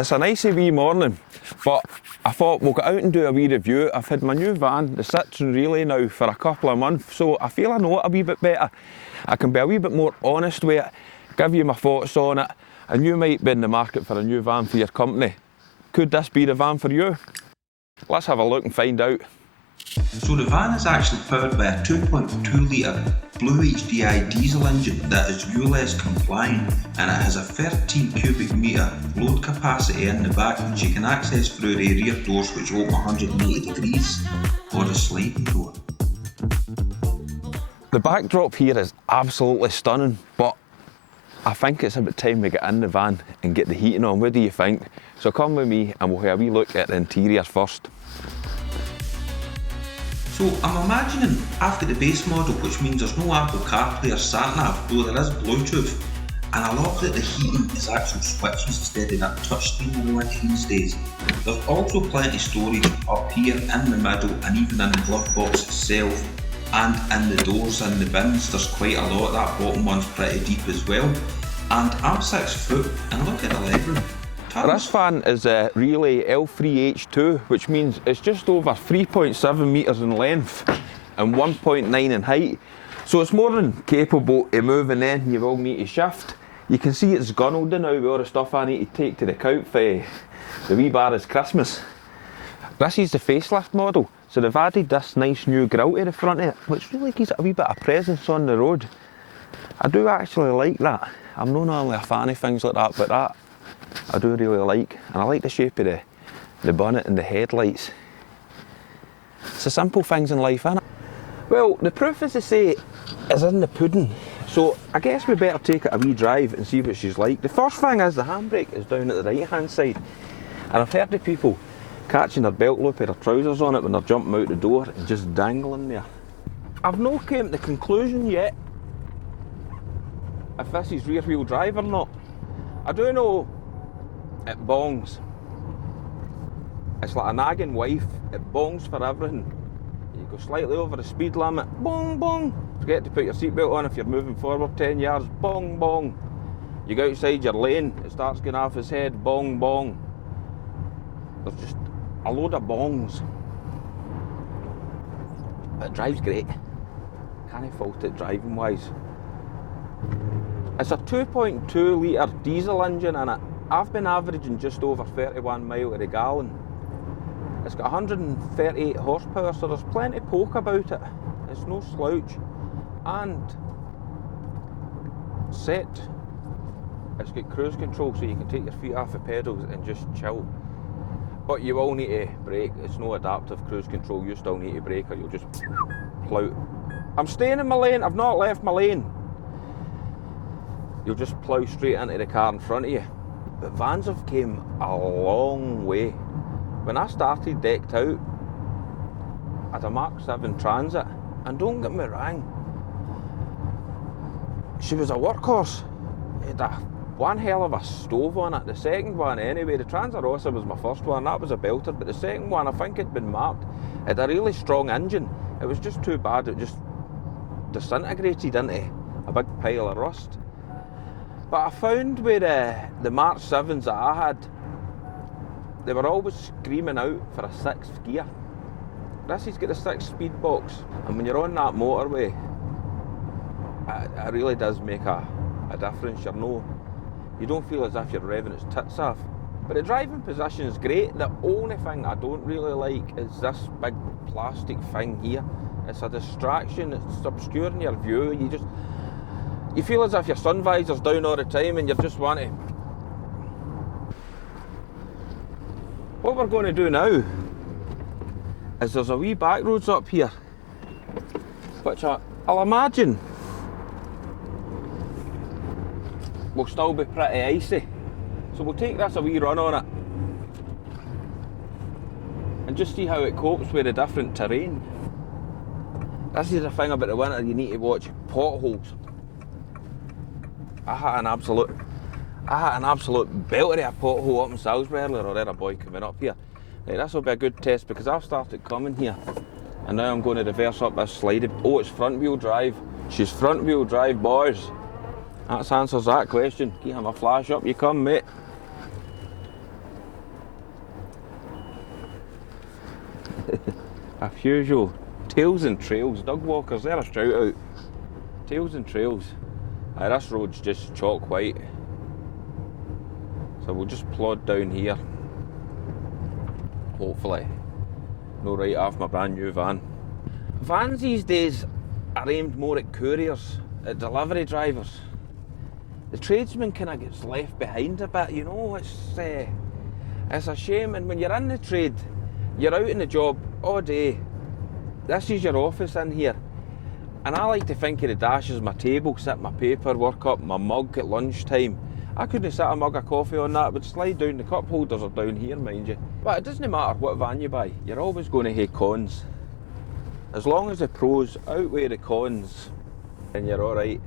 It's a nicey wee morning, but I thought we'll get out and do a wee review. I've had my new van, the Citroen Relay, now for a couple of months, so I feel I know it a wee bit better. I can be a wee bit more honest with it, give you my thoughts on it, and you might be in the market for a new van for your company. Could this be the van for you? Let's have a look and find out. So the van is actually powered by a 2.2 litre BlueHDi diesel engine that is ULEZ compliant, and it has a 13 cubic metre load capacity in the back, which you can access through the rear doors, which open 180 degrees, or the sliding door. The backdrop here is absolutely stunning, but I think it's about time we get in the van and get the heating on. What do you think? So come with me and we'll have a wee look at the interior first. So I'm imagining after the base model, which means there's no Apple CarPlay or SatNav, though there is Bluetooth, and I love that the heating is actual switches instead of that touchscreen we want these days. There's also plenty of storage up here in the middle, and even in the glove box itself, and in the doors and the bins there's quite a lot. That bottom one's pretty deep as well, and I'm 6 foot, and look at the legroom. This van is a Relay L3H2, which means it's just over 3.7 metres in length and 1.9 in height. So it's more than capable of moving in. You will need to shift. You can see it's gunnelled now with all the stuff I need to take to the count for the wee bar is Christmas. This is the facelift model, so they've added this nice new grille to the front of it, which really gives it a wee bit of presence on the road. I do actually like that. I'm not normally a fan of things like that, but that I do really like, and I like the shape of the bonnet and the headlights. It's the simple things in life, innit? Well, the proof, as they say, is in the pudding, so I guess we better take it a wee drive and see what she's like. The first thing is the handbrake is down at the right hand side, and I've heard of people catching their belt loop or their trousers on it when they're jumping out the door and just dangling there. I've not came to the conclusion yet if this is rear wheel drive or not. I do know it bongs. It's like a nagging wife. It bongs for everything. You go slightly over the speed limit, bong bong. Forget to put your seatbelt on if you're moving forward 10 yards, bong bong. You go outside your lane, it starts going off his head, bong bong. There's just a load of bongs. But it drives great. Can't fault it driving wise. It's a 2.2 litre diesel engine in it. I've been averaging just over 31 mile to the gallon. It's got 138 horsepower, so there's plenty of poke about it. It's no slouch. And set, it's got cruise control, so you can take your feet off the pedals and just chill. But you will need to brake. It's no adaptive cruise control. You still need to brake or you'll just plough. I'm staying in my lane. I've not left my lane. You'll just plough straight into the car in front of you. But vans have came a long way. When I started decked out, I had a Mark 7 Transit, and don't get me wrong, she was a workhorse. It had one hell of a stove on it. The second one anyway, the Transit Rossa was my first one, that was a belter, but the second one I think had been marked. It had a really strong engine. It was just too bad, it just disintegrated into a big pile of rust. But I found with the Mark 7s that I had, they were always screaming out for a 6th gear. This has got a 6-speed box, and when you're on that motorway, it really does make a difference. You don't feel as if you're revving its tits off. But the driving position is great. The only thing I don't really like is this big plastic thing here. It's a distraction, it's obscuring your view. You feel as if your sun visor's down all the time and you just want to. What we're going to do now is there's a wee back roads up here, which I'll imagine will still be pretty icy. So we'll take this a wee run on it and just see how it copes with the different terrain. This is the thing about the winter, you need to watch potholes. I had an absolute belter of a pothole up in Salisbury earlier, or a boy coming up here. Right, this will be a good test because I've started coming here and now I'm going to reverse up this slide. Oh, it's front wheel drive. She's front wheel drive, boys. That answers that question. Keep him a flash up you come, mate. As usual, tails and trails. Dog walkers, they're a shout out. Tails and trails. Aye, this road's just chalk white. So we'll just plod down here. Hopefully. No right off my brand new van. Vans these days are aimed more at couriers, at delivery drivers. The tradesman kind of gets left behind a bit, you know. It's a shame, and when you're in the trade, you're out in the job all day. This is your office in here. And I like to think of the dash as my table, set my paperwork up, my mug at lunchtime. I couldn't set a mug of coffee on that, but slide down, the cup holders are down here, mind you. But it doesn't matter what van you buy, you're always going to have cons. As long as the pros outweigh the cons, then you're alright.